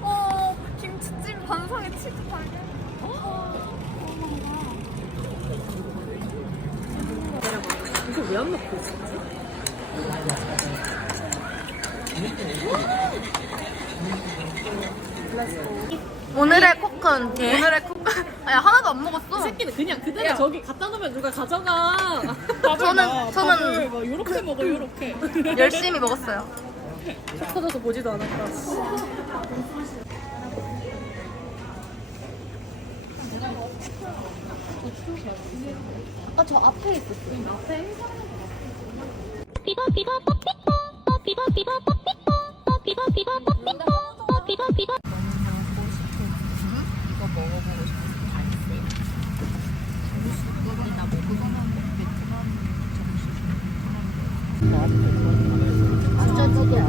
어, 김치찜 반상에 치즈 달걀. 이거 왜 안 넣고 있었지? 오늘의 코큰. 오늘의 코큰. 아니 하나도 안 먹었어. 새끼는 그냥 그대로 저기 갖다 놓으면 누가 가져가. 저는- 저는- 뭐 요렇게 먹어 요렇게. 열심히 먹었어요. 속 터져서 보지도 않았다. 아까 저 앞에 있었어요. 앞에? 저쪽이야?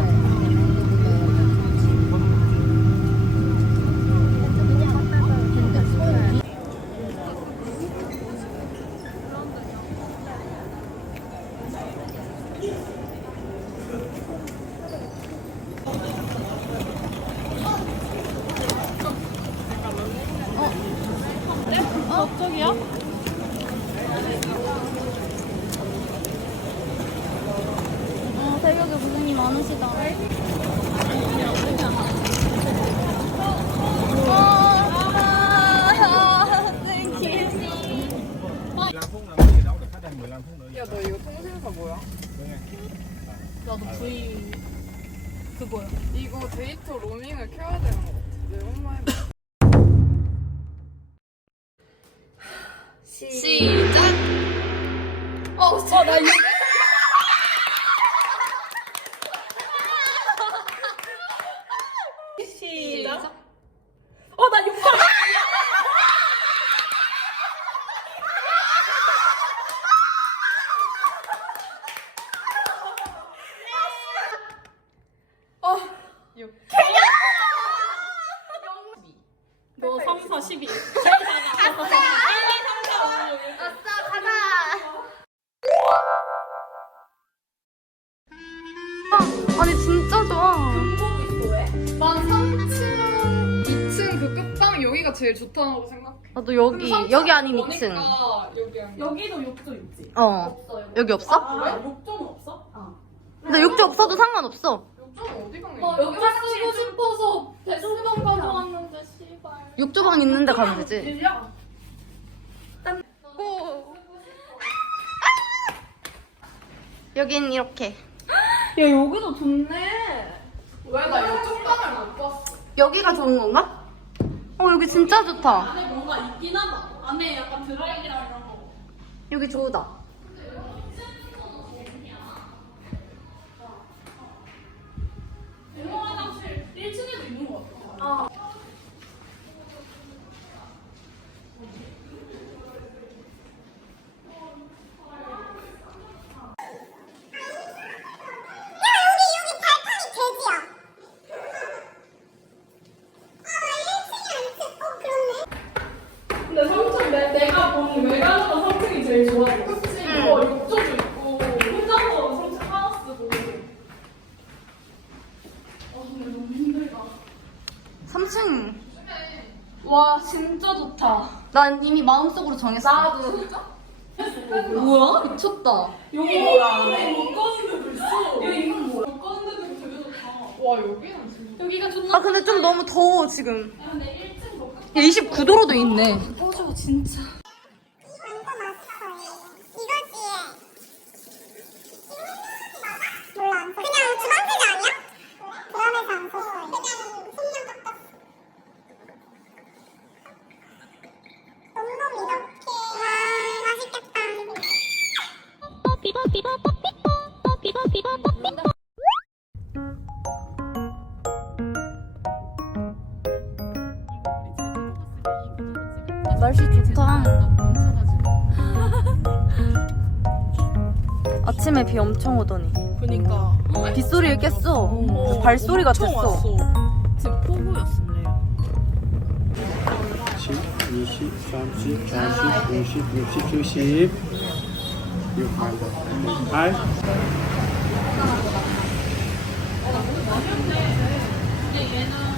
어, 새벽에 고 6단으로 생각해. 나도 여기 여기 아닌 2층. 여기 아니 여기도 욕조 있지? 어. 없어, 여기 없어? 아, 그래? 욕조는 없어? 아. 근데 욕조 없어도 상관없어. 욕조는 어디 가는 나 거야? 뭐, 쓰고 싶어서 대충동 가서 왔는데 씨발. 욕조방 있는데 가면 되지. 들려? 아! 여긴 이렇게. 야 여기도 좋네. 왜나 욕조 방을 못 봤어? 여기가 좋은 건가? 어 여기 진짜 좋다. 안에 뭔가 있긴 하다 안에 약간 드라이기랑 이런 거 여기 좋다. 대모 화장실 1층에도 있는 거 같아 근데 3층 내, 내가 본 외관으로 3층이 제일 좋아 그치? 이거 욕조도 있고 혼자서 3층 하나 쓰고 아 근데 너무 힘들다 3층. 와 진짜 좋다 난 이미 마음속으로 정했어. 나도 뭐야? 미쳤다. 여기 뭐야 못 데도 있어 야 이건 뭐야 못 가는 데도 되게 좋다 와 여기는 진짜. 여기가 존나 아 근데 좀 너무 더워 지금. 야, 근데 1층 더 끝. 야, 29도로도 있네. 꺼져 진짜 아침에 비 엄청 오더니. 그니까. 어. 빗소리를 깼어. 어, 그 발소리가 엄청 됐어. 왔어. 지금 폭우였었네. 10, 20, 30, 40, 50, 60, 70 6만 원 8, 얘는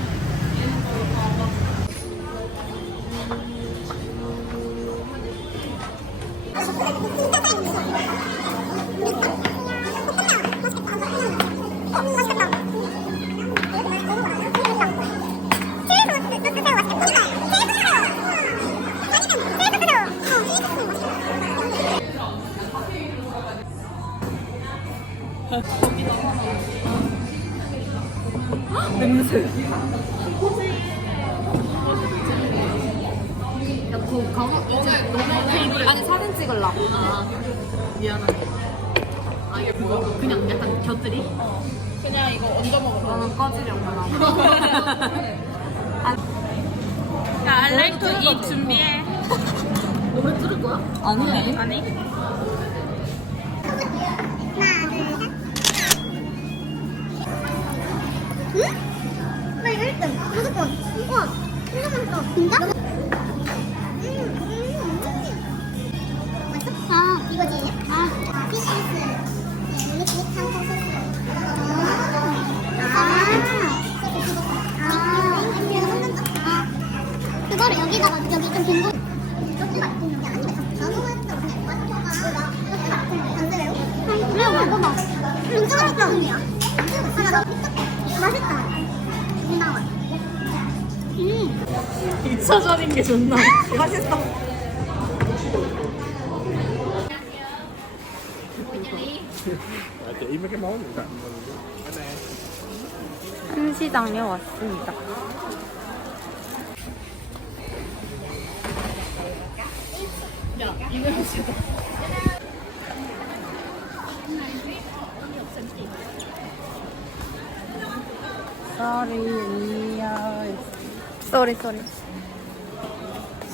냄새 존나? 맛있어. 한시장에 왔습니다. Sorry, sorry, sorry.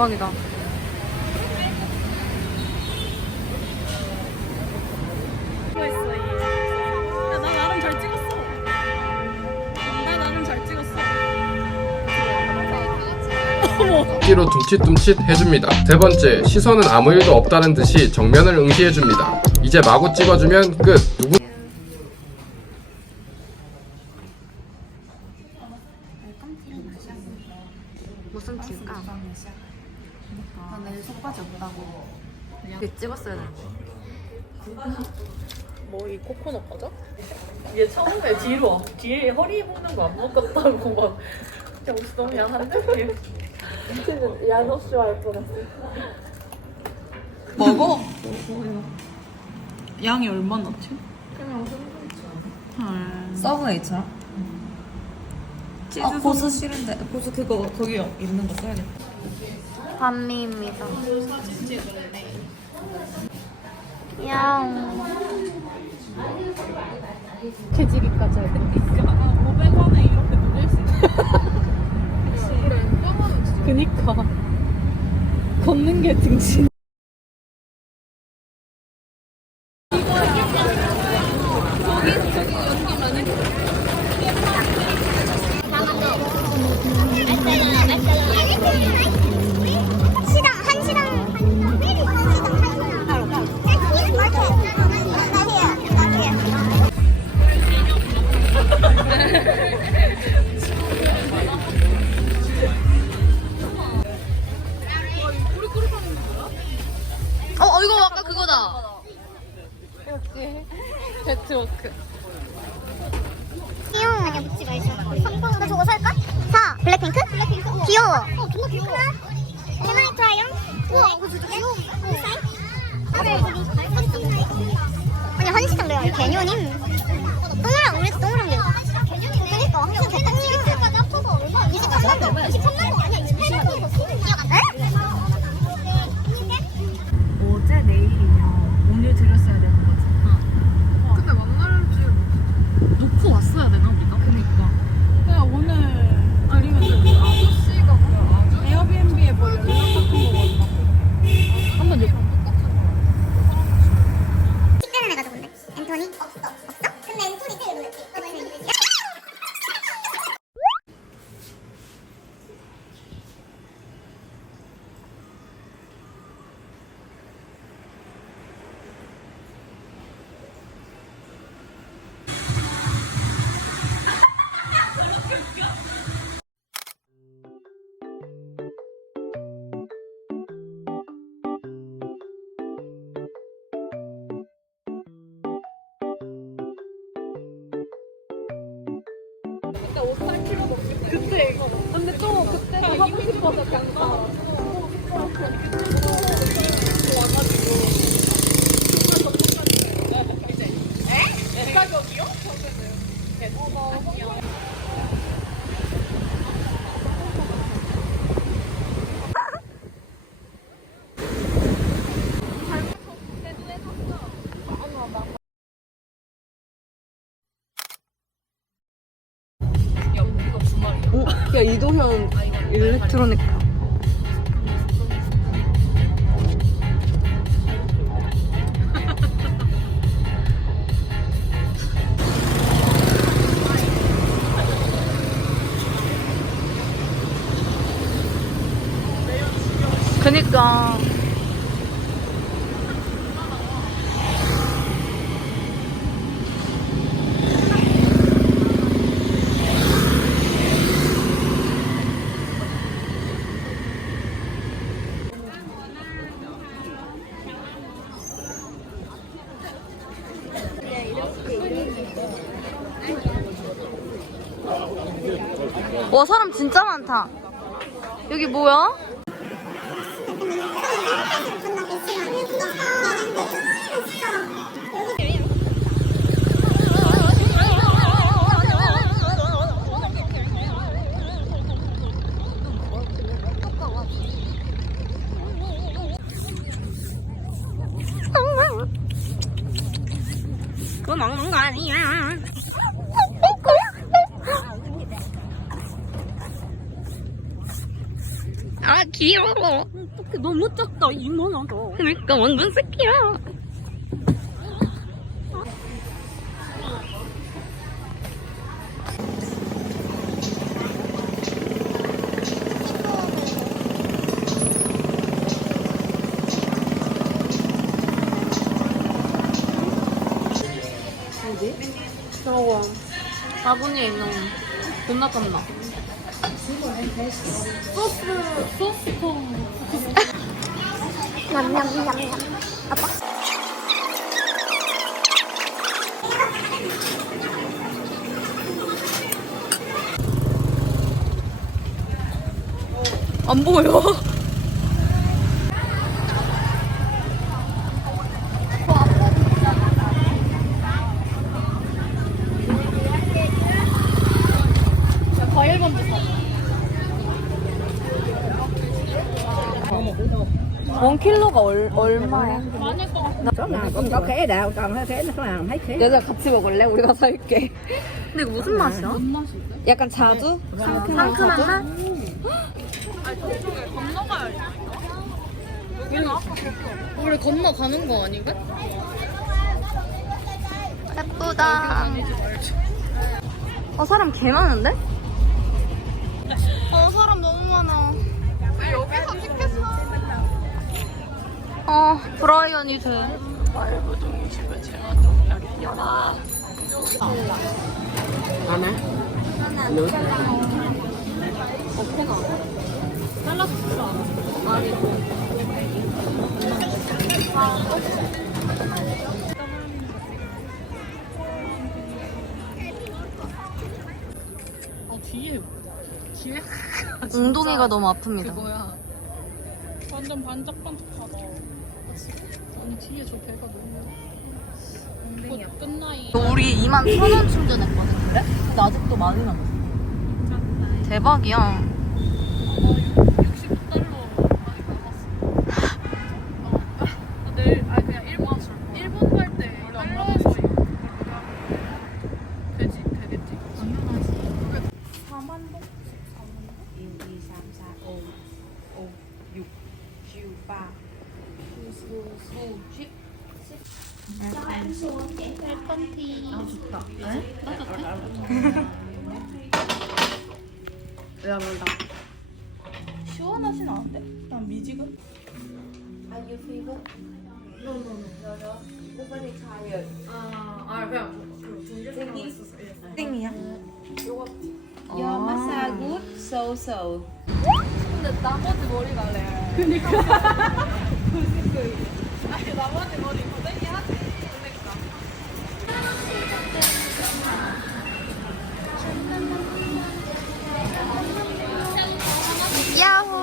대박이다. 끼로 둠칫둠칫 해줍니다. 세 번째, 시선은 아무 일도 없다는 듯이 정면을 응시해줍니다. 이제 마구 찍어주면 끝. 누구... 찍었어야 되는데. 뭐 이 코코넛 과자? 얘 처음에 뒤로 와. 뒤에 허리 묶는 거 안 먹었다고 막 진짜 옷이 너무 야한데? 얘. 키는 야노쇼 할 뻔했어. 먹어? 양이 얼마나 지 그냥 서브웨이처럼? 아, 고수 싫은데 고수 그거 거기 있는 거 써야겠다. 반미입니다. 사진 찍을래. 야옹. 개지기까지 할 때. 500원에 이렇게 누릴 수 있어. 그래. 그니까. 걷는 게 등신. 진짜 5, 8kg 먹을 거야. 그때. 근데 또 그때 또 하고 싶어서 장사. 하고 정말 전문가니까요. 이제. 에? 가격이요? 저는. 네. 네. 어, 뭐, 뭐, 뭐. 도현 일렉트로니카. 그니까. 와, 사람 진짜 많다. 여기 뭐야? 아 귀여워. 너무 작다 이모나다. 그러니까 완전 새끼야. 어디? 바구니에 있는 존나 깜나. 안 보여. 과일 먼저 사. 원 킬로가 얼, 얼마야? Khế nó làm thấy khế 여자 같이 먹을래? 우리가 살게. 근데 이거 무슨 맛이야? 약간 자두? 상큼한, 상큼한 맛? 우리 건너가는 거 아닌가? 예쁘다. 어, 사람 개 많은데? 어, 사람 너무 많아. 여기서 찍겠 어. 어, 브라이언이 돼. 아 뒤에 뒤에 웅동이가 너무 아픕니다. 뭐야? 완전 반짝반짝하다. 아니 뒤에 저 배가 너무. 곧 끝나이. 우리 2만 1천 원 충전했거든, 그래? 근데 아직도 많이 남았어. 대박이야. 65달러 많이 남았어. 어. 나 내일 아니 그냥 일본 일본 갈때 달러에서 이거 되지 되겠지. 당연하지. 4만 동? 1, 2, 3, 4, 5, 5, 6, 7, 8, 9, 10, 10. 시원하진 않은데? 난 미지근. Are you fever? No, no, no, no, no. You're very tired. 아, 아 그냥 그 있었어. 예. 땡이야. Your so so. 근데 나머지 머리 갈래. 아니 나머지 머리 야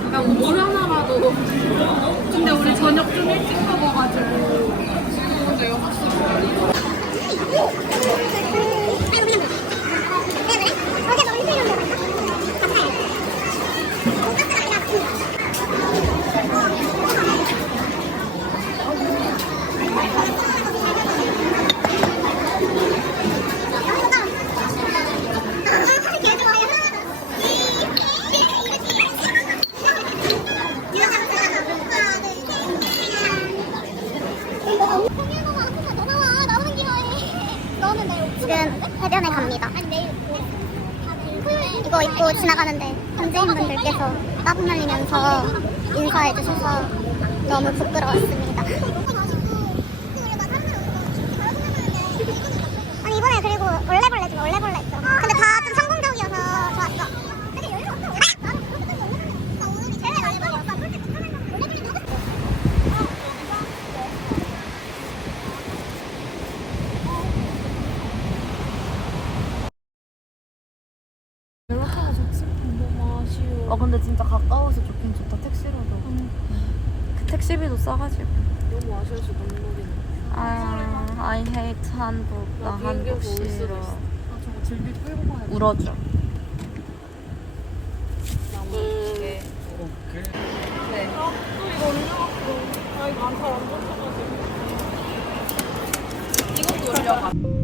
그냥 물 하나라도. 근데 우리 저녁 좀 일찍 먹어가지고. 지금 이제 6시 지금 해변에 갑니다. 이거 입고 지나가는데 현지인분들께서 땀 흘리면서 인사해 주셔서 너무 부끄러웠습니다. 아니 이번에 그리고 원래벌레 중 원래벌레 있죠. 근데 다 좀 성공적이어서 좋았어. 아쉬워. 어 근데 진짜 가까워서 좋긴 좋다 택시로도. 그 택시비도 싸가지고. 너무 아쉬워서 눈물이 나. 아, I hate 한국. 나나 한국 싫어. 아 저거 질질 끌고 가야 돼. 울어줘. 나 울게. 아 이거 안잘안 던져가지고. 이것도 올려가.